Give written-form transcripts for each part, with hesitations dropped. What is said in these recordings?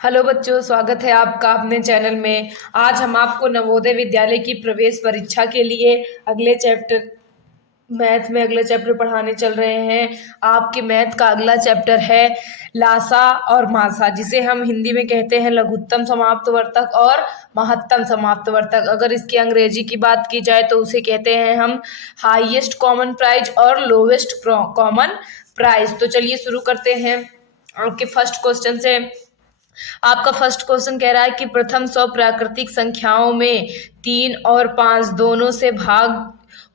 Hello बच्चों, स्वागत है आपका अपने चैनल में। आज हम आपको नवोदय विद्यालय की प्रवेश परीक्षा के लिए अगले चैप्टर मैथ में अगले चैप्टर पढ़ाने चल रहे हैं। आपके मैथ का अगला चैप्टर है लासा और मासा, जिसे हम हिंदी में कहते हैं लघुत्तम समाप्तवर्तक और महत्तम समाप्तवर्तक। अगर इसकी अंग्रेजी की बात की जाए तो उसे कहते हैं हम हाईएस्ट कॉमन प्राइज और लोवेस्ट कॉमन प्राइज। तो चलिए शुरू करते हैं आपके फर्स्ट क्वेश्चन से। आपका फर्स्ट क्वेश्चन कह रहा है कि प्रथम 100 प्राकृतिक संख्याओं में 3 और 5 दोनों से भाग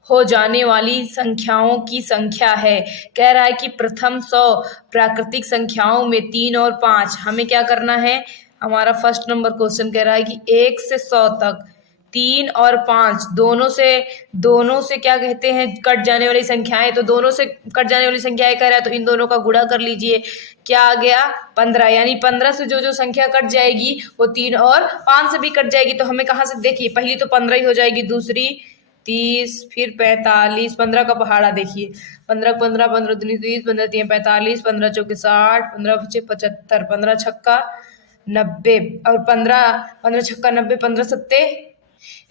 हो जाने वाली संख्याओं की संख्या है। कह रहा है कि प्रथम 100 प्राकृतिक संख्याओं में 3 और 5, हमें क्या करना है। हमारा फर्स्ट नंबर क्वेश्चन कह रहा है कि 1 से 100 तक 3 और 5 दोनों से क्या कहते हैं, कट जाने वाली संख्याएं। तो दोनों से कट जाने वाली संख्याएं कह रहा है तो इन दोनों का गुणा कर लीजिए। क्या आ गया 15, यानी 15 से जो जो संख्या कट जाएगी वो 3 और 5 से भी कट जाएगी। तो हमें कहाँ से, देखिए पहली तो 15 ही हो जाएगी, दूसरी 30, फिर 45, 15 का पहाड़ा देखिए, 15 15 15 दूनी 30, 15 तीन 45, 15 चौके 60, 15 पचे 75, 15 छक्का 90 और 15 15 छक्का 90, 15 सत्ते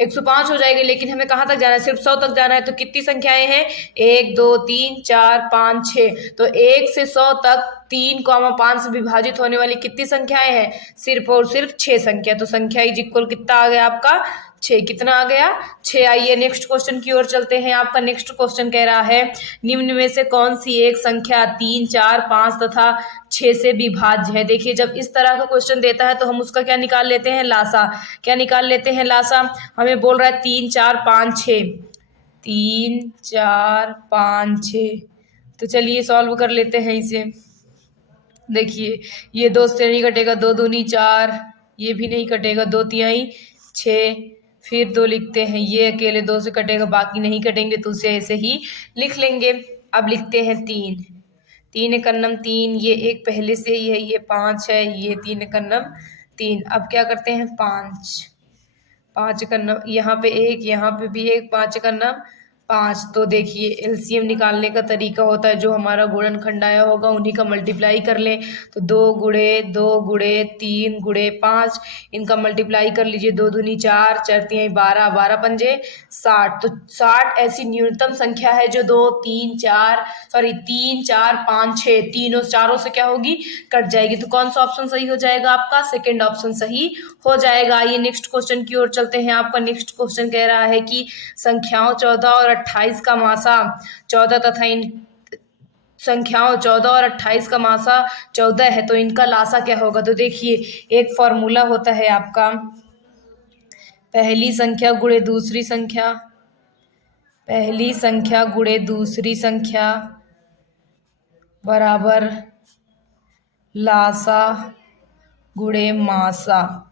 105 हो जाएगी। लेकिन हमें कहाँ तक जाना है, सिर्फ 100 तक जाना है। तो कितनी संख्याएं हैं, 1 2 3 4 5 6। तो 1 से 100 तक 3, 5 से विभाजित होने वाली कितनी संख्याएं हैं, सिर्फ और सिर्फ 6 संख्या। तो संख्या इज इक्वल कितना आ गया आपका, 6। कितना आ गया, 6। आइए नेक्स्ट क्वेश्चन की ओर चलते हैं। आपका नेक्स्ट क्वेश्चन कह रहा है निम्न में से कौन सी एक संख्या 3 4 5 तथा 6 से विभाज्य है। देखिए जब इस तरह का क्वेश्चन देता है तो हम उसका क्या निकाल लेते हैं, लासा। क्या निकाल लेते हैं, लासा। हमें बोल रहा है 3 4 5 6, 3 4 5 6। तो चलिए सॉल्व कर लेते हैं इसे। देखिए ये 2 से नहीं कटेगा, 2 दूनी 4, ये भी नहीं कटेगा, 2 तिहाई 6, फिर 2 लिखते हैं, ये अकेले 2 से कटेगा, बाकी नहीं कटेंगे तो उसे ऐसे ही लिख लेंगे। अब लिखते हैं 3, 3 एकन्नम 3, ये एक पहले से ही है, ये 5 है, ये 3 एकन्नम 3। अब क्या करते हैं 5, 5 एकन्नम, यहाँ पे 1, यहाँ पे भी 1, 5 एकन्नम 5। तो देखिए एलसीएम निकालने का तरीका होता है, जो हमारा गुणनखंड आया होगा उन्हीं का मल्टीप्लाई कर लें। तो 2 गुणे 2 गुणे 3 गुणे 5, इनका मल्टीप्लाई कर लीजिए। 2 दूनी 4, 4 तिहाई 12, 12 पंजे 60। तो 60 ऐसी न्यूनतम संख्या है जो 3 4 5 6 तीनों चारों से क्या होगी, कट जाएगी। तो कौन सा ऑप्शन सही हो जाएगा आपका, सेकेंड ऑप्शन सही हो जाएगा। आइए नेक्स्ट क्वेश्चन की ओर चलते हैं। आपका नेक्स्ट क्वेश्चन कह रहा है कि संख्याओं 14 और 28 का मासा 14 तथा इन संख्याओं 14 और 28 का मासा 14 है, तो इनका लासा क्या होगा। तो देखिए एक फॉर्मूला होता है आपका, पहली संख्या गुणे दूसरी संख्या, पहली संख्या गुणे दूसरी संख्या बराबर लासा गुणे मासा,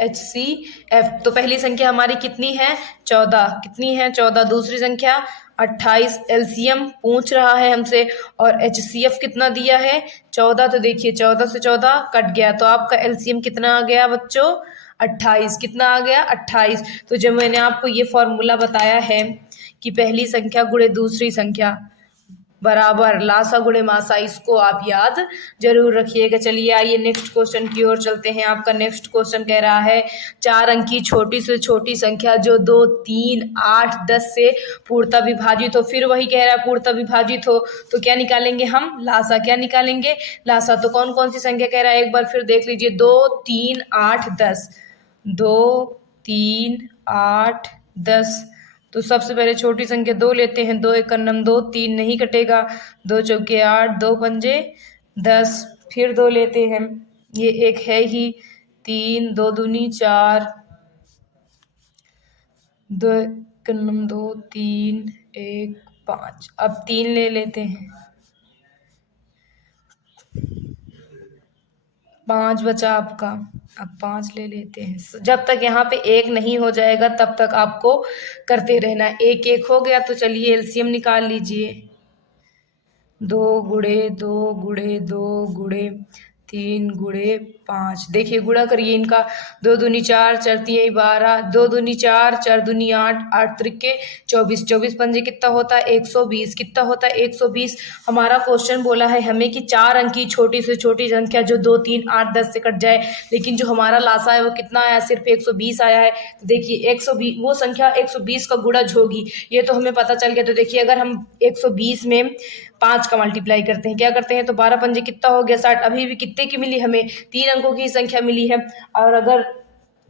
HCF। तो पहली संख्या हमारी कितनी है, 14। कितनी है, 14। दूसरी संख्या 28। एलसीएम पूछ रहा है हमसे और HCF कितना दिया है, 14। तो देखिए 14 से 14 कट गया, तो आपका एलसीएम कितना आ गया बच्चों, 28। कितना आ गया, 28। तो जब मैंने आपको ये फॉर्मूला बताया है कि पहली संख्या गुणे दूसरी संख्या बराबर लासा गुणे मासा, इसको आप याद जरूर रखिएगा। चलिए आइए नेक्स्ट क्वेश्चन की ओर चलते हैं। आपका नेक्स्ट क्वेश्चन कह रहा है 4 अंक की छोटी से छोटी संख्या जो 2 3 8 10 से पूर्णतः विभाजित हो। फिर वही कह रहा है पूर्णतः विभाजित हो, तो क्या निकालेंगे हम, लासा। क्या निकालेंगे, लासा। तो कौन कौन सी संख्या कह रहा है एक बार फिर देख लीजिए, 2 3 8 10, 2 3 8 10। तो सबसे पहले छोटी संख्या 2 लेते हैं, 2 एकन्नम 2, 3 नहीं कटेगा, 2 चौके 8, 2 पंजे 10, फिर 2 लेते हैं, ये एक है ही, 3, 2 दूनी 4, 2 एकन्नम 2, 3 1 5। अब 3 ले लेते हैं, 5 बचा आपका। अब 5 ले लेते हैं। जब तक यहाँ पे 1 नहीं हो जाएगा तब तक आपको करते रहना है। 1 1 हो गया तो चलिए एलसीएम निकाल लीजिए। 2 गुणे 2 गुणे 2 गुणे 3 गुणे 5। देखिए गुणा करिए इनका, 2 दूनी 4, 4 तिहाई 12, 2 दूनी 4, 4 दूनी 8, 8 त्रिके 24, 24 पंजे कितना होता है 120, कितना होता है 120। हमारा क्वेश्चन बोला है हमें कि 4 अंक की छोटी से छोटी संख्या जो 2, 3, 8, 10 से कट जाए, लेकिन जो हमारा लासा है वो कितना आया, सिर्फ 120 आया है। तो देखिए 120 वो संख्या 120 का गुणज होगी, ये तो हमें पता चल गया। तो देखिए अगर हम 120 में 5 का मल्टीप्लाई करते हैं, क्या करते हैं, तो 12 पंजे कितना हो गया 60। अभी भी कितने की मिली हमें, 3 अंकों की संख्या मिली है। और अगर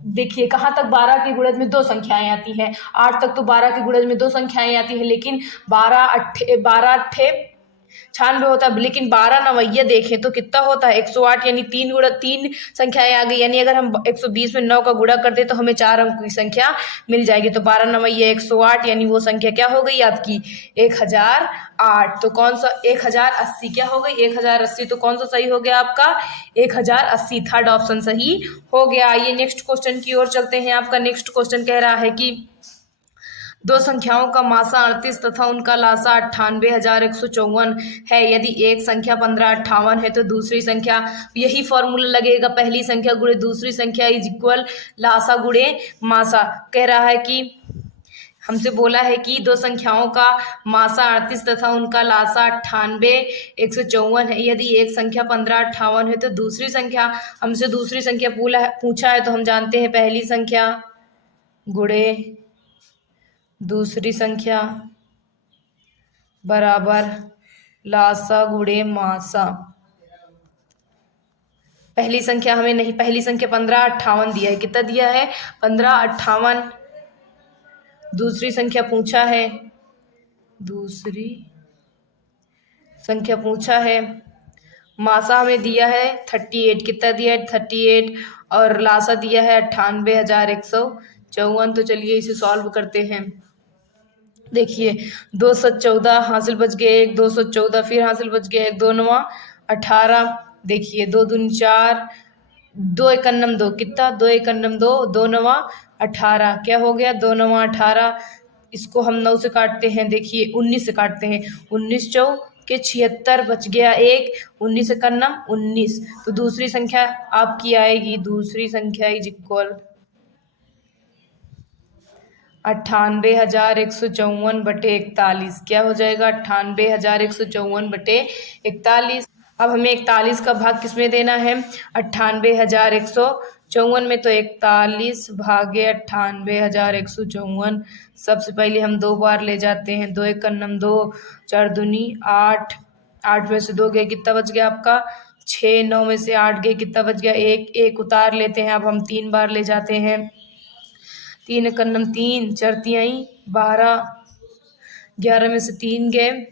देखिए कहाँ तक 12 के गुणज में 2 संख्याएं आती हैं, 8 तक तो 12 के गुणज में 2 संख्याएं आती हैं, लेकिन 12 अट्ठे 96 होता है, लेकिन 12 नवैया देखें तो कितना होता है 108, यानी 3 संख्याएं आ गई। यानी अगर हम 120 में 9 का गुणा कर दे तो हमें 4 अंक की संख्या मिल जाएगी। तो 12 नवैया 108, यानी वो संख्या क्या हो गई आपकी 1008। तो कौन सा 1080 क्या हो गई 1080। तो कौन सा सही हो गया आपका 1080, थर्ड ऑप्शन सही हो गया। आइए नेक्स्ट क्वेश्चन की ओर चलते हैं। आपका नेक्स्ट क्वेश्चन कह रहा है कि दो संख्याओं का मासा 38 तथा उनका लासा 98,154 है। यदि एक संख्या 1558 है तो दूसरी संख्या, यही फॉर्मूला लगेगा, पहली संख्या गुणे दूसरी संख्या इज इक्वल लासा गुणे मासा। कह रहा है कि हमसे बोला है कि दो संख्याओं का मासा 38 तथा उनका लासा 98,154 है। यदि एक संख्या 1558 है तो दूसरी संख्या, हमसे दूसरी संख्या पूछा है, तो हम जानते हैं पहली संख्या गुणे दूसरी संख्या बराबर लासा गुणे मासा। पहली संख्या हमें नहीं, पहली संख्या 1558 दिया है, कितना दिया है 1558। दूसरी संख्या पूछा है, दूसरी संख्या पूछा है, मासा हमें दिया है 38, कितना दिया है 38, और लासा दिया है 98,154। तो चलिए इसे सॉल्व करते हैं। देखिए 214 हासिल बच गए 1, 214 फिर हासिल बच गया 1, 2 9 18। देखिए 2 दूनी 4, 2 एकन्नम 2, कितना 2 एकन्नम 2, 2 9 18, क्या हो गया 2 9 18। इसको हम 9 से काटते हैं, देखिए 19 से काटते हैं, 19 चौके 76 बच गया 1, 19 एकन्नम 19। तो दूसरी संख्या आपकी आएगी, दूसरी संख्या इज इक्वल 98,154/41। क्या हो जाएगा 98,154/41। अब हमें 41 का भाग किसमें देना है 98,154 में, तो 41 भागे 98,154। सबसे पहले हम 2 बार ले जाते हैं, 2 एकन्नम 2, 4 दूनी 8, 8 में से 2 गए, कितना बच गया आपका 6, 9 में से 8 गए, कितना बच गया 1, 1 उतार लेते हैं। अब हम 3 बार ले जाते हैं, 3 एकन्नम 3, 4 तिहाई 12, 11 में से 3 गए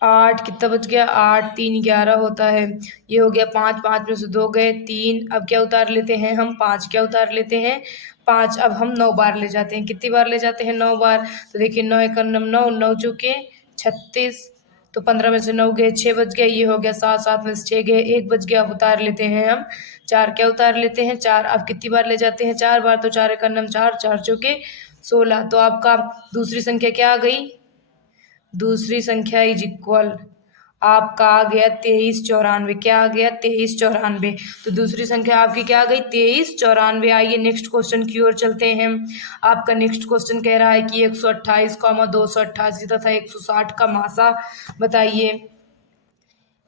8, कितना बच गया 8, 3 11 होता है। ये हो गया 5, 5 में से 2 गए 3। अब क्या उतार लेते हैं हम 5, क्या उतार लेते हैं 5। अब हम 9 बार ले जाते हैं, कितनी बार ले जाते हैं 9 बार। तो देखिए 9 एकन्नम 9, 9 चौके 36, तो 15 में से 9 गए 6 बच गया, ये हो गया 7, 7 में से 6 गए 1 बच गया। अब उतार लेते हैं हम 4, क्या उतार लेते हैं 4। अब कितनी बार ले जाते हैं 4 बार, तो 4 एकन्नम 4, 4 चौके 16। तो आपका दूसरी संख्या क्या आ गई, दूसरी संख्या इज इक्वल आपका आ गया 2394। क्या आ गया 2394। तो दूसरी संख्या आपकी क्या आ गई 2394। आइए नेक्स्ट क्वेश्चन की ओर चलते हैं। आपका नेक्स्ट क्वेश्चन कह रहा है कि 128, 288 तथा 160 का मासा बताइए।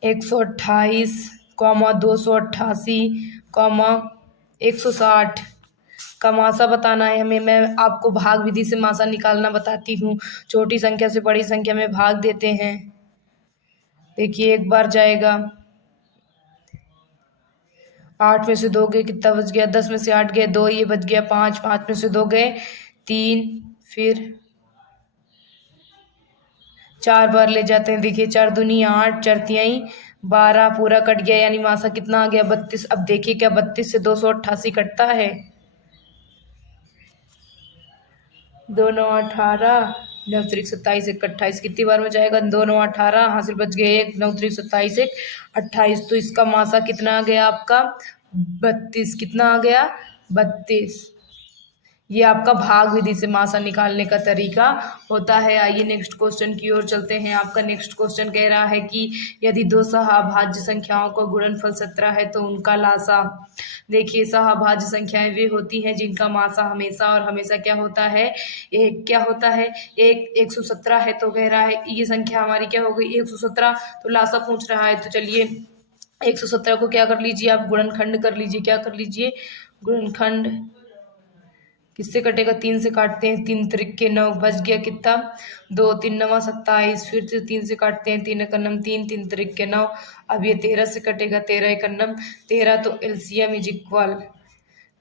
128, 288, 160 का मासा बताना है हमें। मैं आपको भाग विधि से मासा निकालना बताती हूँ। छोटी संख्या से बड़ी संख्या में भाग देते हैं। देखिए एक बार जाएगा, 8 में से 2 गए, कितना बच गया 10 में से 8 गए 2, ये बच गया 5, 5 में से 2 गए 3, फिर 4 बार ले जाते हैं। देखिए 4 दूनी 8, 4 तिहाई 12, पूरा कट गया, यानी मासा कितना आ गया 32। अब देखिए क्या 32 से 288 कटता है, 2 9 18, 9 त्रिक 27, 1 28, कितनी बार में जाएगा 2 9 18, हासिल बच गए 1, 9 त्रिक 27, 1 28। तो इसका मासा कितना आ गया आपका 32, कितना आ गया 32। ये आपका भाग विधि से मासा निकालने का तरीका होता है। आइए नेक्स्ट क्वेश्चन की ओर चलते हैं। आपका नेक्स्ट क्वेश्चन कह रहा है कि यदि दो सहाभाज्य संख्याओं का गुणनफल 17 है तो उनका लासा। देखिए, सहाभाज्य संख्याएं वे होती हैं जिनका मासा हमेशा और हमेशा क्या होता है, एक क्या होता है, एक 117 है। तो कह रहा है ये संख्या हमारी क्या हो गई, 117। तो लासा पूछ रहा है, तो चलिए 117 को क्या कर लीजिए आप, गुणनखंड कर लीजिए। क्या कर लीजिए, गुणनखंड। किससे कटेगा, 3 से काटते हैं, 3 त्रिक 9 बच गया कितना, 2 3 9 27। फिर से 3 से काटते हैं, 3 एकन्नम 3, 3 त्रिक 9। अब ये 13 से कटेगा, 13 एकन्नम 13। तो एलसीएम इज इक्वल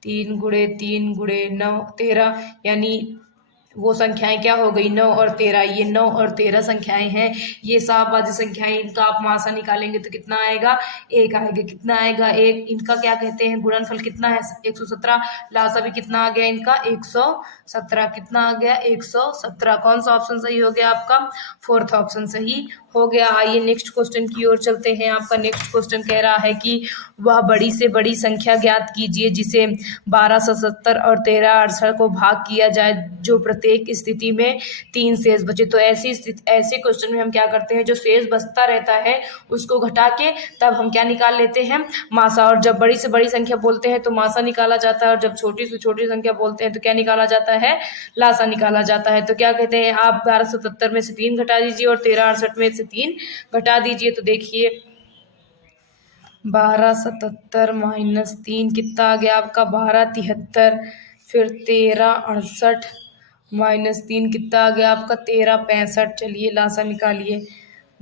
3 × 3 × 9 13, यानी वो संख्याएं क्या हो गई, 9 और 13। ये 9 और 13 संख्याएं हैं, ये सहाभाज्य संख्याएं। इनका आप मासा निकालेंगे तो कितना आएगा, एक आएगा। कितना आएगा, एक। इनका क्या कहते हैं, गुणनफल कितना है, 117। लासा भी कितना आ गया इनका, 117। कितना आ गया, 117। कौन सा ऑप्शन सही हो गया आपका, फोर्थ ऑप्शन सही हो गया। आइए नेक्स्ट क्वेश्चन की ओर चलते हैं। आपका नेक्स्ट क्वेश्चन कह रहा है कि वह बड़ी से बड़ी संख्या ज्ञात कीजिए जिसे 1270 और 1368 को भाग किया जाए जो प्रत्येक स्थिति में 3 शेष बचे। तो ऐसे क्वेश्चन में हम क्या करते हैं, जो शेष बचता रहता है उसको घटा के तब हम क्या निकाल लेते हैं, मासा। और जब बड़ी से बड़ी संख्या बोलते हैं तो मासा निकाला जाता है, और जब छोटी से छोटी संख्या बोलते हैं तो क्या निकाला जाता है, लासा निकाला जाता है। तो क्या कहते हैं, आप 1277 में से 3 घटा दीजिए और 1368 में से 3 घटा दीजिए। तो देखिए 1277 माइनस 3 कितना आ गया आपका, 1273। फिर 1368 माइनस 3 कितना आ गया आपका, 1365। चलिए लासा निकालिए,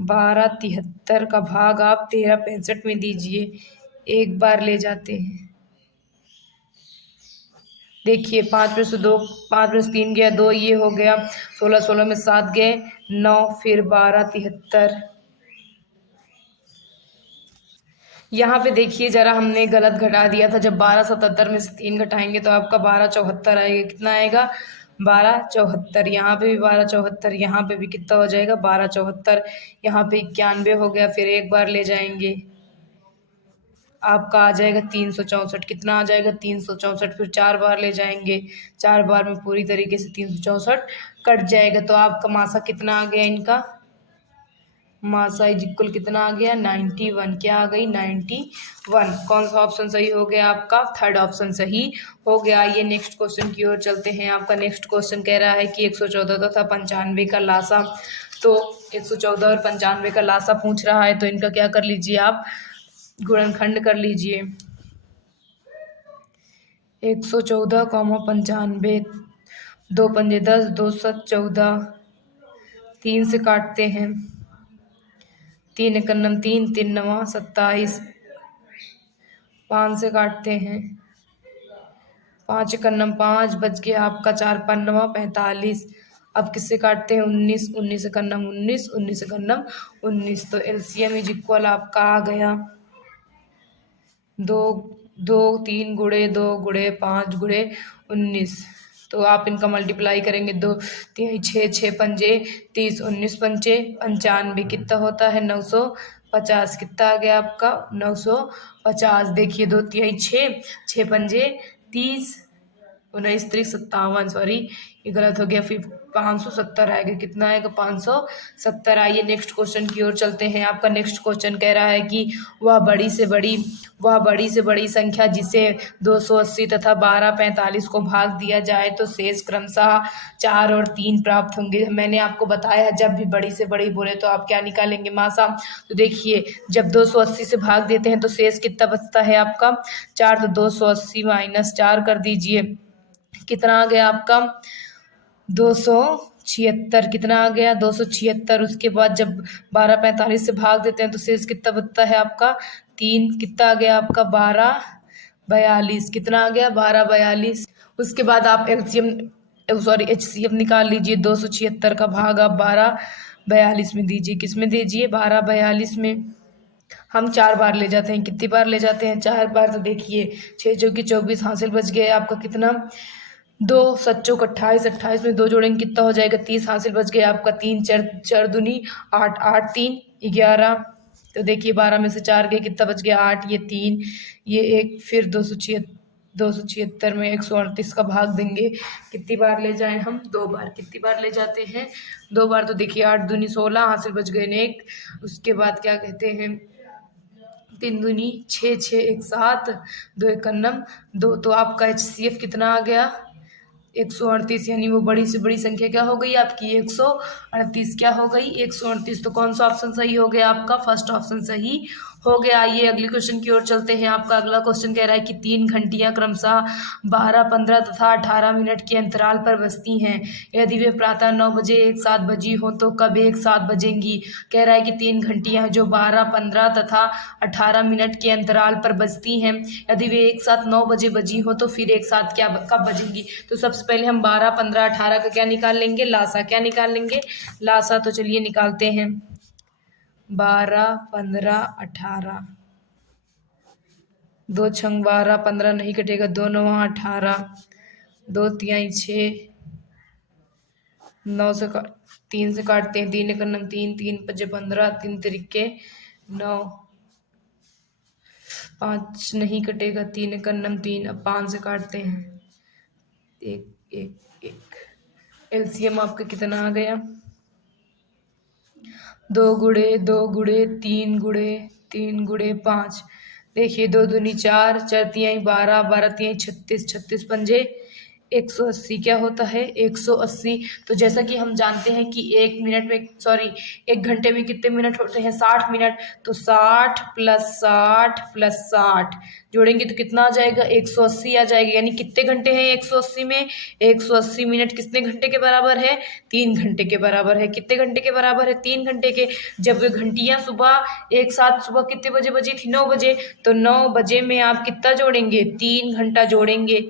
1273 का भाग आप 1365 में दीजिए, एक बार ले जाते हैं। देखिए 5 में से 2, 5 में से 3 गया 2, ये हो गया 16, 16 में 7 गए 9, फिर 1273। यहाँ पे देखिए जरा हमने गलत घटा दिया था, जब 1277 में से 3 घटाएंगे तो आपका 1274 आएगा। कितना आएगा, 1274। यहाँ पे भी 1274, यहाँ पे भी कितना हो जाएगा, 1274। यहाँ पे 91 हो गया, फिर एक बार ले जाएंगे, आपका आ जाएगा 364। कितना आ जाएगा, 364। फिर 4 बार ले जाएंगे, 4 बार में पूरी तरीके से 364 कट जाएगा। तो आपका मासा कितना आ गया, इनका मासा इज इक्वल कितना आ गया, 91। क्या आ गई, 91। कौन सा ऑप्शन सही हो गया आपका, थर्ड ऑप्शन सही हो गया। ये नेक्स्ट क्वेश्चन की ओर चलते हैं। आपका नेक्स्ट क्वेश्चन कह रहा है कि 114 तथा 95 का लासा। तो 114 और 95 का लासा पूछ रहा है, तो इनका क्या कर लीजिए आप, गुणनखंड कर लीजिए। 114 95, 2 पंजे 10, 2 7 14, 3 से काटते हैं, 3 एकन्नम 3, 3 9 27। 5 से काटते हैं, 5 एकन्नम 5 बच गया आपका, 4 5 9 45। अब किससे काटते हैं, 19, 19 एकन्नम 19, 19 एकन्नम 19। तो एलसीएम इज इक्वल आपका आ गया 2 2 3 गुणे 2 गुणे 5 गुणे 19। तो आप इनका मल्टीप्लाई करेंगे, 2 3 6 6 पंजे 30, 19 पंचे 95। कितना होता है, 950। कितना आ गया आपका, 950। देखिए 2 3 6, 6 पंजे 30, 19 3 57, सॉरी ये गलत हो गया। फिर 570 आएगा। कितना आएगा, 570। आइए नेक्स्ट क्वेश्चन की ओर चलते हैं। आपका नेक्स्ट क्वेश्चन कह रहा है कि वह बड़ी से बड़ी संख्या जिसे 280 तथा 1245 को भाग दिया जाए तो शेष क्रमशः 4 और 3 प्राप्त होंगे। मैंने आपको बताया जब भी बड़ी से बड़ी बोले तो आप क्या निकालेंगे, मासा। तो देखिए जब 280 से भाग देते हैं तो शेष कितना बचता है आपका, 4। तो 280 माइनस 4 कर दीजिए, कितना आ गया आपका, 276। कितना आ गया, 276। उसके बाद जब 1245 से भाग देते हैं तो शेष कितना बचता है आपका, 3। कितना आ गया आपका, 1242। कितना आ गया, 1242। उसके बाद आप एचसीएफ निकाल लीजिए। 276 का भाग आप 1242 में दीजिए। किस में दीजिए, 1242 में। हम 4 बार ले जाते हैं, कितनी बार ले जाते हैं, 4 बार। तो देखिए 6 चौकी 24 हासिल बच गया आपका, कितना, 2 7 चौक 28, 28 में 2 जोड़ेंगे कितना हो जाएगा, 30 हासिल बच गया आपका। 3 4 दूनी 8, 8 3 11। तो देखिए 12 में से 4 गए, कितना बच गया, 8। ये 3, ये 1, फिर 276। 276 में 138 का भाग देंगे, कितनी बार ले जाएं हम? 2 बार। कितनी बार ले जाते हैं? 2 बार। तो देखिए 8 दूनी 16, हासिल बच गए ने 1। उसके बाद क्या कहते हैं, 3 दूनी 6, 6 1 7, 2 1 2। तो आपका HCF कितना आ गया? 138। यानी वो बड़ी से बड़ी संख्या क्या हो गई आपकी? 138। क्या हो गई? 138। तो कौन सा ऑप्शन सही हो गया आपका? फर्स्ट ऑप्शन सही हो गया। आइए अगले क्वेश्चन की ओर चलते हैं। आपका अगला क्वेश्चन कह रहा है कि 3 घंटियां क्रमशः 12, 15 तथा 18 मिनट के अंतराल पर बजती हैं। यदि वे प्रातः 9 बजे एक साथ बजी हो तो कब एक साथ बजेंगी? कह रहा है कि 3 घंटियां हैं जो 12, 15 तथा 18 मिनट के अंतराल पर बजती हैं। यदि वे एक साथ 9 बजे बजी हो तो फिर एक साथ क्या कब बजेंगी? तो सबसे पहले हम 12, 15, 18 का क्या निकाल लेंगे? लासा। क्या निकाल लेंगे? लासा। तो चलिए निकालते हैं। 12, 15, 18, 2 छंग 12, 15 नहीं कटेगा, 2 9 18, 2 तिहाई 6, 9 से 3 से काटते हैं, 3 एक 3, 3 5 15, 3 तिरिके 9, 5 नहीं कटेगा, 3 एक 3। अब 5 से काटते हैं, 1 1 1। एलसीएम आपका कितना आ गया? 2 गुणे 2 गुणे 3 गुणे 3 गुणे 5। देखिए 2 दूनी 4, 4 तिहाई 12, 12 तिहाई 36, 36 पंजे 180। क्या होता है? 180। तो जैसा कि हम जानते हैं कि 1 मिनट में, सॉरी 1 घंटे में कितने मिनट होते हैं? 60 मिनट। तो 60 + 60 + 60 जोड़ेंगे तो कितना आ जाएगा? 180 आ जाएगा। यानी कितने घंटे हैं 180 में? 180 मिनट कितने घंटे के बराबर है? 3 घंटे के बराबर है। कितने घंटे के बराबर है? 3 घंटे के। जब वे घंटियां सुबह एक साथ सुबह कितने बजे बजी थी? 9 बजे। तो 9 बजे में आप कितना जोड़ेंगे? 3 घंटा जोड़ेंगे।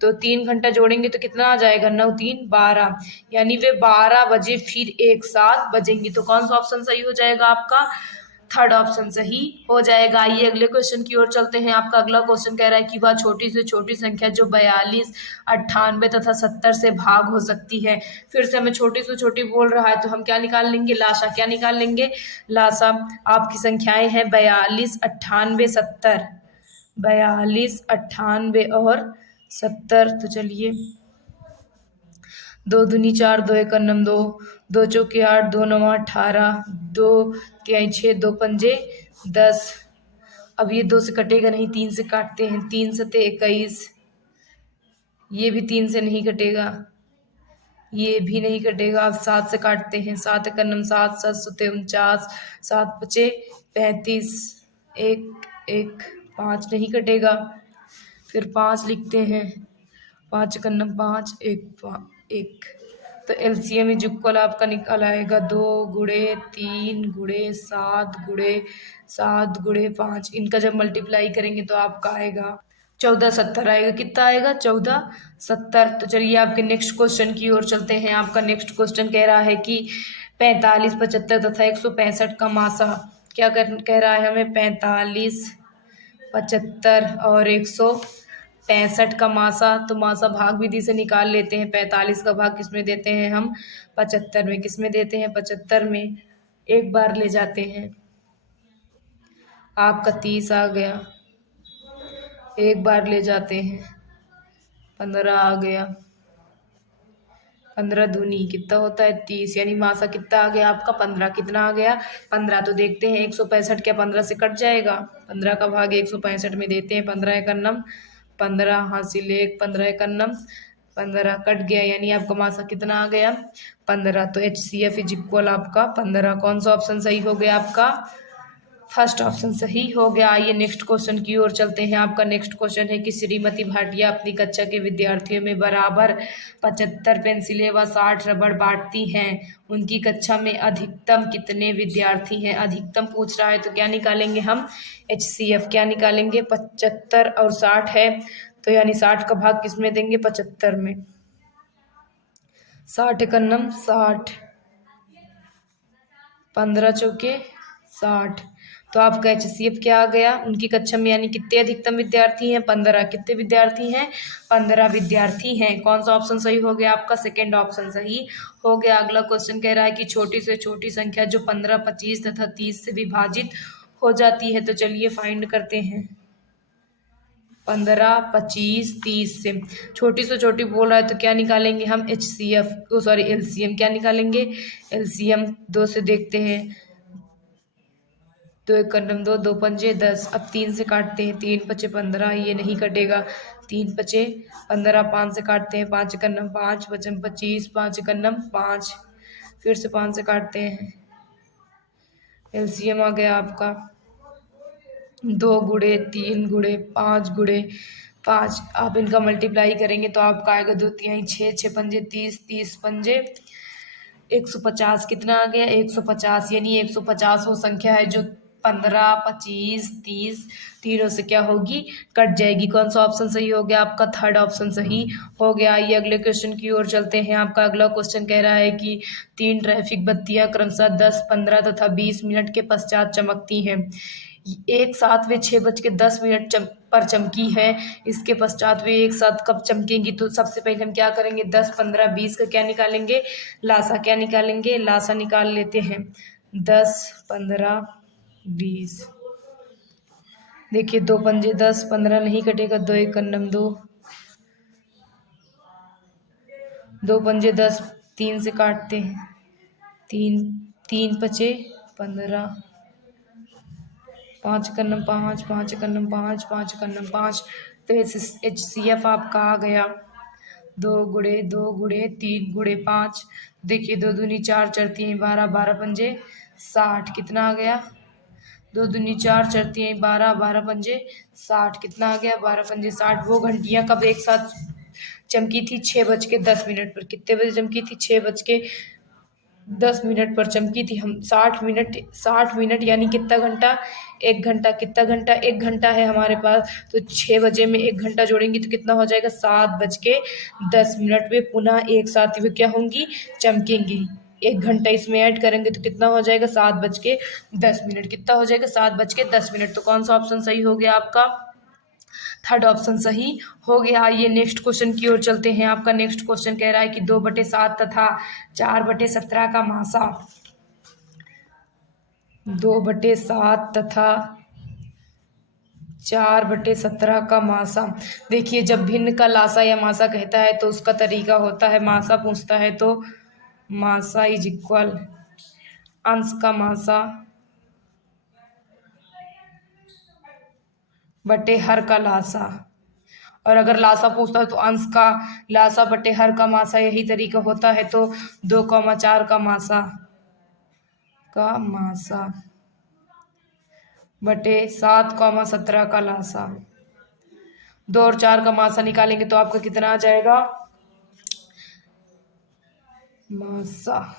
तो 3 घंटा जोड़ेंगे तो कितना आ जाएगा? 9 3 12। यानी वे 12 बजे फिर एक साथ बजेंगी। तो कौन सा ऑप्शन सही हो जाएगा आपका? थर्ड ऑप्शन सही हो जाएगा। आइए अगले क्वेश्चन की ओर चलते हैं। आपका अगला क्वेश्चन कह रहा है कि वह छोटी से छोटी संख्या जो 42, 98 तथा 70 से भाग हो सकती है। फिर से हमें छोटी से छोटी बोल रहा है तो हम क्या निकाल लेंगे? लाशा। क्या निकाल लेंगे? लाशा। आपकी संख्याएं हैं 42, 98, 70। 42, 98 और 70। तो चलिए 2 दूनी 4, 2 एक 2, 2 चौके 8, 2 9 18, 2 तिहाई 6, 2 पंजे 10। अब ये 2 से कटेगा नहीं, 3 से काटते हैं, 3 सते 21। ये भी 3 से नहीं कटेगा, ये भी नहीं कटेगा। अब 7 से काटते हैं, 7 एक 7, 7 सते 49, 7 पचे 35, 1 1 5 नहीं कटेगा। फिर 5 लिखते हैं, 5 एक 5, 1 1। तो एलसीएम इज इक्वल आपका निकल आएगा 2 गुणे 3 गुणे 7 गुणे 7 गुणे 5। इनका जब मल्टीप्लाई करेंगे तो आपका आएगा 1470 आएगा। कितना आएगा? 1470। तो चलिए आपके नेक्स्ट क्वेश्चन की ओर चलते हैं। आपका नेक्स्ट क्वेश्चन कह रहा है कि 45, 75 तथा 165 का मासा। क्या कह रहा है हमें? 45, 75 और 165 का मासा। तो मासा भाग विधि से निकाल लेते हैं। 45 का भाग किस में देते हैं हम? 75 में। किस में देते हैं? 75 में। एक बार ले जाते हैं, आपका 30 आ गया। एक बार ले जाते हैं, 15 आ गया। 15 दूनी कितना होता है? 30। यानी मासा कितना आ गया आपका? 15। कितना आ गया? 15। तो देखते हैं 165 क्या 15 से कट जाएगा? 15 का भाग 165 में देते हैं। 15 एक 15 हासिल 1, 15 एक 15 कट गया। यानी आपका मासा कितना आ गया? 15। तो HCF इज इक्वल आपका 15। कौन सा ऑप्शन सही हो गया आपका? फर्स्ट ऑप्शन सही हो गया। आइए नेक्स्ट क्वेश्चन की ओर चलते हैं। आपका नेक्स्ट क्वेश्चन है कि श्रीमती भाटिया अपनी कक्षा के विद्यार्थियों में बराबर 75 पेंसिलें व 60 रबड़ बांटती हैं। उनकी कक्षा में अधिकतम कितने विद्यार्थी हैं? अधिकतम पूछ रहा है तो क्या निकालेंगे हम? HCF। क्या निकालेंगे? 75 और 60 है, तो यानी 60 का भाग किस में देंगे? 75 में। 60 एक 60, 15 चौके 60। तो आपका HCF क्या आ गया? उनकी कक्षा में यानी कितने अधिकतम विद्यार्थी हैं? 15। कितने विद्यार्थी हैं? 15 विद्यार्थी हैं। कौन सा ऑप्शन सही हो गया आपका? सेकेंड ऑप्शन सही हो गया। अगला क्वेश्चन कह रहा है कि छोटी से छोटी संख्या जो 15, 25 तथा 30 से विभाजित हो जाती है। तो चलिए फाइंड करते हैं। 15, 25, 30 से छोटी से छोटी बोल रहा है तो क्या निकालेंगे हम एलसीएम क्या निकालेंगे एलसीएम 2 से देखते हैं। 2 एक कन्नम 2, 2 पंजे 10। अब 3 से काटते हैं, 3 पचे 15, ये नहीं कटेगा। 3 पचे 15, 5 से काटते हैं, 5 कन्नम 5, पचम 25, 5 कन्नम 5। फिर से 5 से काटते हैं, एलसीएम आ गया आपका 2 गुणे 3 गुणे 5 गुणे 5। आप इनका मल्टीप्लाई करेंगे तो आपका आएगा 2 तिहाई 6, 6 पंजे 30, 30 पंजे 150। कितना आ गया 150, यानी 150 वो संख्या है जो 15, 25, 30 तीनों से क्या होगी कट जाएगी। कौन सा ऑप्शन सही हो गया आपका, थर्ड ऑप्शन सही हो गया। आइए अगले क्वेश्चन की ओर चलते हैं। आपका अगला क्वेश्चन कह रहा है कि 3 ट्रैफिक बत्तियां क्रमशः 10, 15 तथा 20 मिनट के पश्चात चमकती हैं। एक साथ वे 6:10 पर चमकी है, इसके पश्चात वे एक साथ कब चमकेंगी। तो सबसे पहले हम क्या करेंगे 10, 15, 20 का क्या निकालेंगे लासा, क्या निकालेंगे लासा निकाल लेते हैं। 10, 15, 20। देखिए 2 पंजे 10, 15 नहीं कटेगा, 2 एक कन्नम 2, 2 पंजे 10, 3 से काटते हैं, 3, 3 पचे 15, 5 कन्नम 5, 5 कन्नम 5, 5 कन्नम 5। तो HCF आपका आ गया 2 गुणे 2 गुणे 3 गुणे 5। देखिए 2 दूनी 4, 4 तीन 12, 12 पंजे 60। कितना आ गया 2 दूनी 4, 4 तीन 12, 12 पंजे 60। कितना आ गया 12 पंजे 60। वो घंटियां कब एक साथ चमकी थी 6:10 पर। कितने बजे चमकी थी 6:10 पर चमकी थी। हम 60 मिनट यानी कितना घंटा 1 घंटा। कितना घंटा 1 घंटा है हमारे पास, तो 6 बजे में 1 घंटा जोड़ेंगे तो कितना हो जाएगा 7:10 में पुनः एक साथ वे क्या होंगी चमकेंगी। 1 घंटा इसमें ऐड करेंगे तो कितना हो जाएगा 7:10। कितना हो जाएगा 7:10। तो कौन सा ऑप्शन सही हो गया आपका, थर्ड ऑप्शन सही हो गया। आइए नेक्स्ट क्वेश्चन की ओर चलते हैं। आपका नेक्स्ट क्वेश्चन कह रहा है कि 2/7 तथा 4/17 का मासा। 2/7 तथा 4/17 का मासा। देखिए जब भिन्न का लासा या मासा कहता है तो उसका तरीका होता है, मासा पूछता है तो मासा इज इक्वल अंश का मासा बटे हर का लासा। और अगर लासा पूछता है तो अंश का लासा बटे हर का मासा। यही तरीका होता है तो 2,4 का मासा बटे 7,17 का लासा। 2 और 4 का मासा निकालेंगे तो आपका कितना आ जाएगा मासा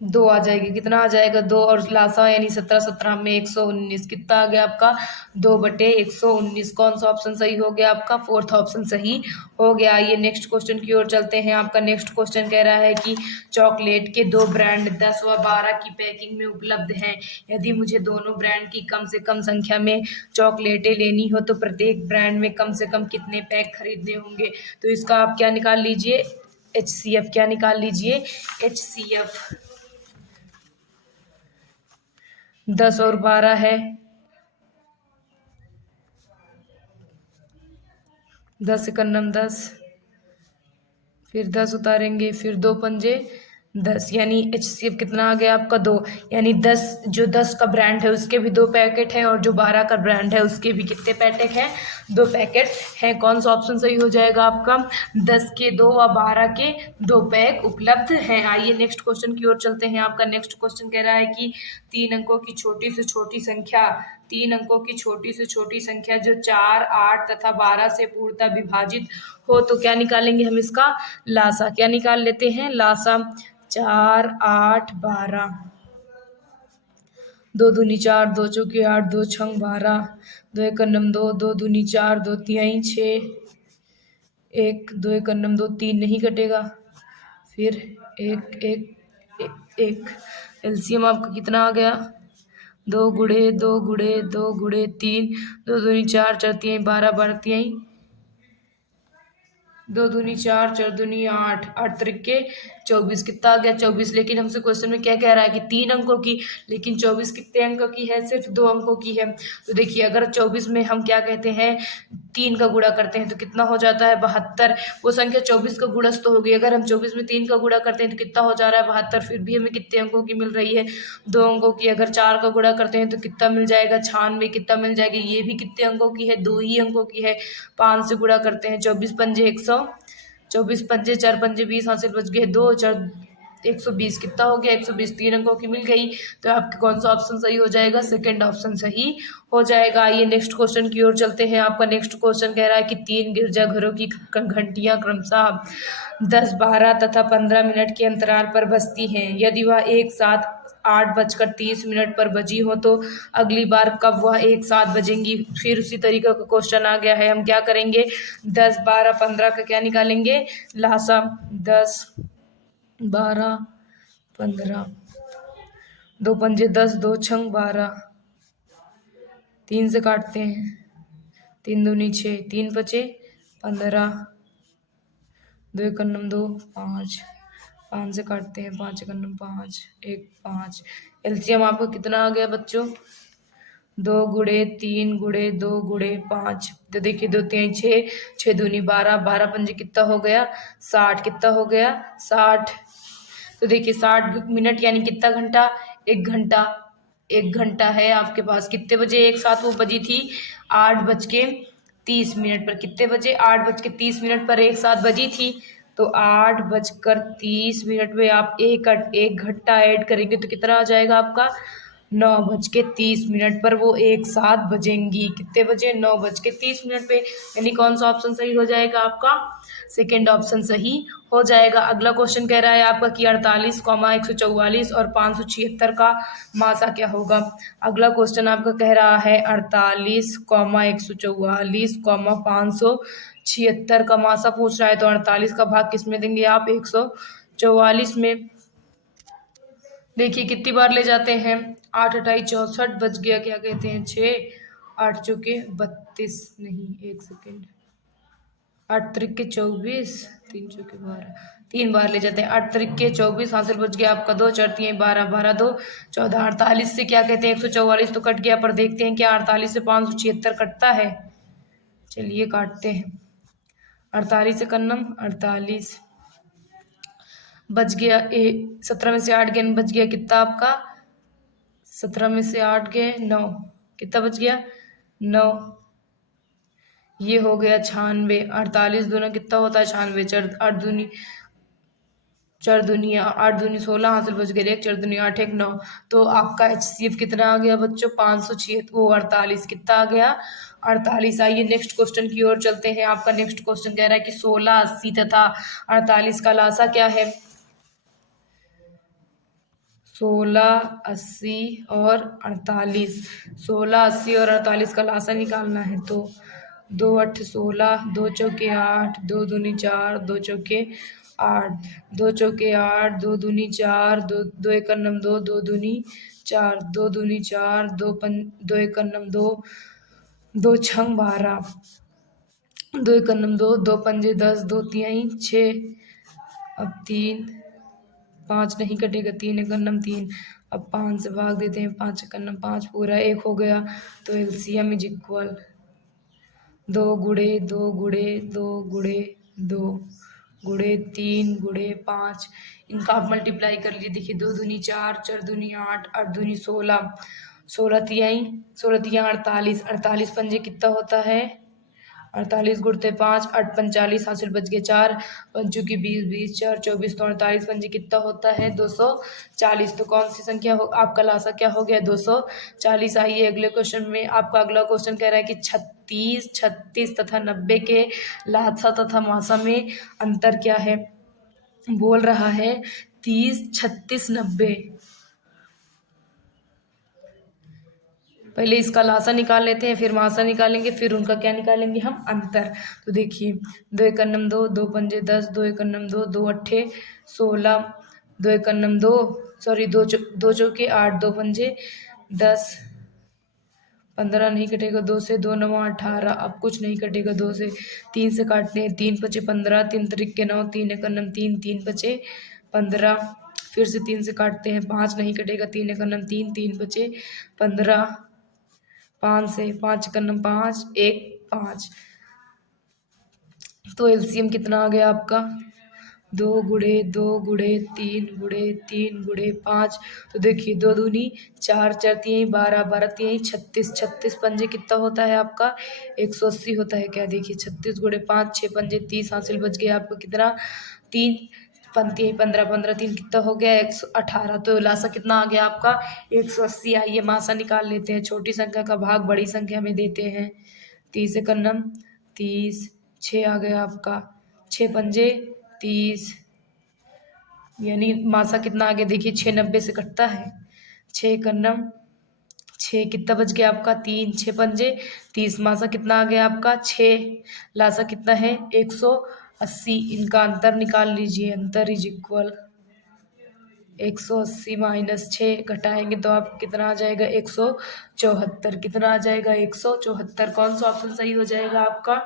2 आ जाएगी। कितना आ जाएगा 2 और लासा यानी 17, 17 में 119। कितना आ गया आपका 2/119। कौन सा ऑप्शन सही हो गया आपका, फोर्थ ऑप्शन सही हो गया। आइए नेक्स्ट क्वेश्चन की ओर चलते हैं। आपका नेक्स्ट क्वेश्चन कह रहा है कि चॉकलेट के 2 ब्रांड 10 व 12 की पैकिंग में उपलब्ध हैं। यदि मुझे दोनों ब्रांड की कम से कम संख्या में चॉकलेटें लेनी हो तो प्रत्येक ब्रांड में कम से कम कितने पैक खरीदने होंगे। तो इसका आप क्या निकाल लीजिए HCF। क्या निकाल लीजिए HCF। 10 और 12 है 10 एकन्नम 10, फिर 10 उतारेंगे, फिर 2 पंजे 10 यानी HCF कितना आ गया आपका 2। यानी 10 जो 10 का ब्रांड है उसके भी 2 पैकेट हैं और जो 12 का ब्रांड है उसके भी कितने पैकेट हैं 2 पैकेट हैं। कौन सा ऑप्शन सही हो जाएगा आपका 10 के 2 व 12 के 2 पैक उपलब्ध हैं। आइए नेक्स्ट क्वेश्चन की ओर चलते हैं। आपका नेक्स्ट क्वेश्चन कह रहा है कि 3 अंकों की छोटी से छोटी संख्या 3 अंकों की छोटी से छोटी संख्या जो 4, 8 तथा 12 से पूर्णतः विभाजित हो तो क्या निकालेंगे हम इसका लासा। क्या निकाल लेते हैं लासा। 4, 8, 12। 2 दूनी 4, 2 चौके 8, 2 छंग 12, 2 एकन्नम 2, 2 दूनी 4, 2 तिहाई 6, 1, 2 एकन्नम 2, 3 नहीं कटेगा, फिर 1, 1, 1। एलसीएम आपका कितना आ गया 2 गुणे 2 गुणे 2 गुणे 3, 2 दूनी 4, 4 तिहाई 12, 12 तिहाई 2 दूनी 4, 4 दूनी 8, 8 त्रिके 24 कितना आ गया 24। लेकिन हमसे क्वेश्चन में क्या कह रहा है कि 3 अंकों की, लेकिन 24 कितने अंकों की है, सिर्फ 2 अंकों की है। तो देखिए अगर 24 में हम क्या कहते हैं 3 का गुणा करते हैं तो कितना हो जाता है 72। वो संख्या 24 का गुणज तो होगी, अगर हम 24 में 3 का गुणा करते हैं तो कितना हो जा रहा है 72। फिर भी हमें कितने अंकों की मिल रही है 2 अंकों की। अगर 4 का गुणा करते हैं तो कितना मिल जाएगा 96। कितना मिल जाएगा, ये भी कितने अंकों की है 2 ही अंकों की है। 5 से गुणा करते हैं 24 पंजे 100, 24 पंजे 4 पंजे 20, हासिल बच गए 2 4 120। कितना हो गया 120, 3 अंकों की मिल गई। तो आपके कौन सा ऑप्शन सही हो जाएगा, सेकंड ऑप्शन सही हो जाएगा। आइए नेक्स्ट क्वेश्चन की ओर चलते हैं। आपका नेक्स्ट क्वेश्चन कह रहा है कि 3 गिरजाघरों की घंटियां क्रमशः 10 12 तथा 15 मिनट के अंतराल पर बजती हैं। यदि वह एक साथ 8:30 पर बजी हो तो अगली बार कब वह एक साथ बजेंगी। फिर उसी तरीके का क्वेश्चन आ गया है। हम क्या करेंगे 10 12 15 का क्या निकालेंगे लासा, 10 12 15, 2 पंजे 10, 2 छंग 12, 3 से काटते हैं 3 दूनी 6, 3 बचे 15, 2 एकन्नम 2 5, 5 से काटते हैं 5 एकन्नम 5, 1 5। एलसीएम आपको कितना आ गया बच्चों 2 गुणे 3 गुणे 2 गुणे 5। तो देखिए 2 3 6, 6 दूनी 12, 12 पंजे कितना हो गया 60। कितना हो गया 60। तो देखिए 60 मिनट यानी कितना घंटा 1 घंटा। 1 घंटा है आपके पास। कितने बजे एक साथ वो बजी थी 8:30 पर। कितने बजे 8:30 पर एक साथ बजी थी। तो 8:30 में आप एक घंटा ऐड करेंगे तो कितना आ जाएगा आपका 9:30 पर वो एक साथ बजेंगी। कितने बजे 9:30 पे। यानी कौन सा ऑप्शन सही हो जाएगा आपका सेकेंड ऑप्शन सही हो जाएगा। अगला क्वेश्चन कह रहा है आपका कि 48, 144 और 576 का मासा क्या होगा। अगला क्वेश्चन आपका कह रहा है 48, 144, 576 का मासा पूछ रहा है। तो 48 का भाग किस में देंगे आप 144 में। देखिए कितनी बार ले जाते हैं 8 अठाई 64 बच गया क्या कहते हैं 6 8 चौके 32, नहीं 1 सेकेंड, 8 त्रिके 24, 3 चौके 12, 3 बार ले जाते हैं 8 त्रिके 24, हासिल बच गया आपका 2 4 3 12 12 2 14। 48 से क्या कहते हैं 144 तो कट गया, पर देखते हैं क्या 48 से 576 कटता है। चलिए काटते हैं 48 से कन्नम 48 बच गया 17 में से 8 गए बच गया कितना आपका 17 में से 8 गए 9, कितना बच गया 9। ये हो गया 96। 48 दूना कितना होता है 96, 8 दूनी 4 दुनिया 8 दूनी 16, हासिल बच गए 1 4 दुनिया 8 1 9। तो आपका HCF कितना आ गया बच्चों 576, वो 48 कितना आ गया 48। आइए नेक्स्ट क्वेश्चन की ओर चलते हैं। आपका नेक्स्ट क्वेश्चन कह रहा है कि 16 80 तथा 48 का लासा क्या है। 16 80 और 48, 16 80 और 48 का लासा निकालना है। तो 2 8 16, 2 चौके 8, 2 दूनी 4, 2 चौके 8, 2 चौके 8, 2 दूनी 4, 2 2 एकन्नम 2, 2 दूनी 4, 2 दूनी 4, 2 एकन्नम 2, 2 छंग 12, 2 एकन्नम 2, 2 पंजे 10, 2 तिहाई 6, अब 3 5 नहीं कटेगा 3 एकन्नम 3, अब 5 से भाग देते हैं 5 एकन्नम 5 पूरा 1 हो गया। तो एलसीएम इज इक्वल 2 गुणे 2 गुणे 2 गुणे 2 गुणे 3 गुणे 5। इनका आप मल्टीप्लाई कर लीजिए। देखिए 2 दूनी 4, 4 दूनी 8, 8 दूनी 16, 16 तिहाई 48, 48 पंजे कितना होता है 48 गुणते 5, 8 45, हासिल बच गए 4, पंचों की 20 20 4 24, तो 48 पंजे कितना होता है 240। तो कौन सी संख्या हो आपका लासा क्या हो गया 240। आइए अगले क्वेश्चन में। आपका अगला क्वेश्चन कह रहा है कि 36 36 तथा 90 के लासा तथा मासा में अंतर क्या है। बोल रहा है 30 36 90। पहले इसका लासा निकाल लेते हैं, फिर मासा निकालेंगे, फिर उनका क्या निकालेंगे हम अंतर। तो देखिए 2 एकन्नम 2, 2 पंजे 10, 2 एकन्नम 2, 2 अट्ठे 16, 2 एकन्नम 2, सॉरी 2 चौके 8, 2 पंजे 10, 15 नहीं कटेगा 2 से, 2 9 18, अब कुछ नहीं कटेगा 2 से, 3 से काटते हैं 3 पचे 15, 3 त्रिक के 9, 3 एकन्नम 3, 3 पचे 15, फिर से 3 से काटते हैं, 5 नहीं कटेगा, 3 एक नम 3, 3 बचे 15, 5 से 5 एक नम 5, 1 5। तो एलसीएम कितना आ गया आपका, 2 गुणे 2 गुणे 3 गुणे 3 गुणे 5। तो देखिए 2 दूनी 4, 4 तीन 12, 12 तीन 36, 36 पंजे कितना होता है आपका 180 होता है क्या। देखिए 36 गुणे 5, 6 पंजे 30 हासिल बच गया आपको कितना 3, 15, 15 3 कितना हो गया 118। तो लासा कितना आ गया आपका 180। आइए मासा निकाल लेते हैं। छोटी संख्या का भाग बड़ी संख्या में देते हैं। 30 एक नम 30, 6 आ गया आपका 6 पंजे 30, यानी मासा कितना आ गया देखिए 6 90 से कटता है। 6 कन्नम 6 कितना बच गया आपका 3, 6 पंजे 30, मासा कितना आ गया आपका 6, लासा कितना है 180। इनका अंतर निकाल लीजिए। अंतर इज इक्वल 180 माइनस 6 घटाएंगे तो आपको कितना आ जाएगा 174। कितना आ जाएगा 174। कौन सा ऑप्शन सही हो जाएगा आपका,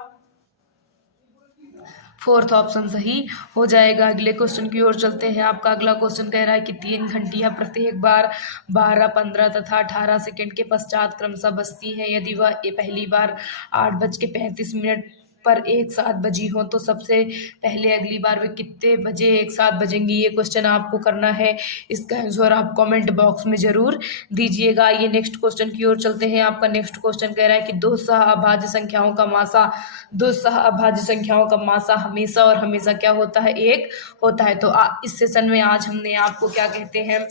फोर्थ ऑप्शन सही हो जाएगा। अगले क्वेश्चन की ओर चलते हैं। आपका अगला क्वेश्चन कह रहा है कि 3 घंटियां प्रत्येक बार 12, 15 तथा 18 सेकंड के पश्चात क्रमशः बजती हैं। यदि वह पहली बार 8:35 पर एक साथ बजी हो तो सबसे पहले अगली बार वे कितने बजे एक साथ बजेंगी। ये क्वेश्चन आपको करना है। इसका आंसर आप कमेंट बॉक्स में जरूर दीजिएगा। ये नेक्स्ट क्वेश्चन की ओर चलते हैं। आपका नेक्स्ट क्वेश्चन कह रहा है कि दो सह अभाज्य संख्याओं का मासा, दो सह अभाज्य संख्याओं का मासा हमेशा और हमेशा क्या होता है, एक होता है। तो इस सेशन में आज हमने आपको क्या कहते हैं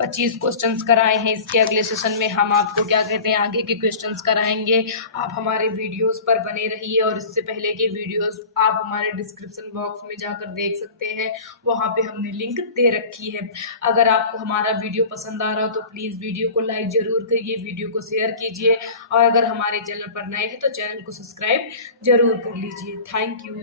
25 क्वेश्चंस कराए हैं। इसके अगले सेशन में हम आपको क्या कहते हैं आगे के क्वेश्चंस कराएंगे। आप हमारे वीडियोस पर बने रहिए और इससे पहले के वीडियोस आप हमारे डिस्क्रिप्शन बॉक्स में जाकर देख सकते हैं। वहां पे हमने लिंक दे रखी है। अगर आपको हमारा वीडियो पसंद आ रहा हो तो प्लीज़ वीडियो को लाइक जरूर करिए, वीडियो को शेयर कीजिए और अगर हमारे चैनल पर नए हैं तो चैनल को सब्सक्राइब जरूर कर लीजिए। Thank you.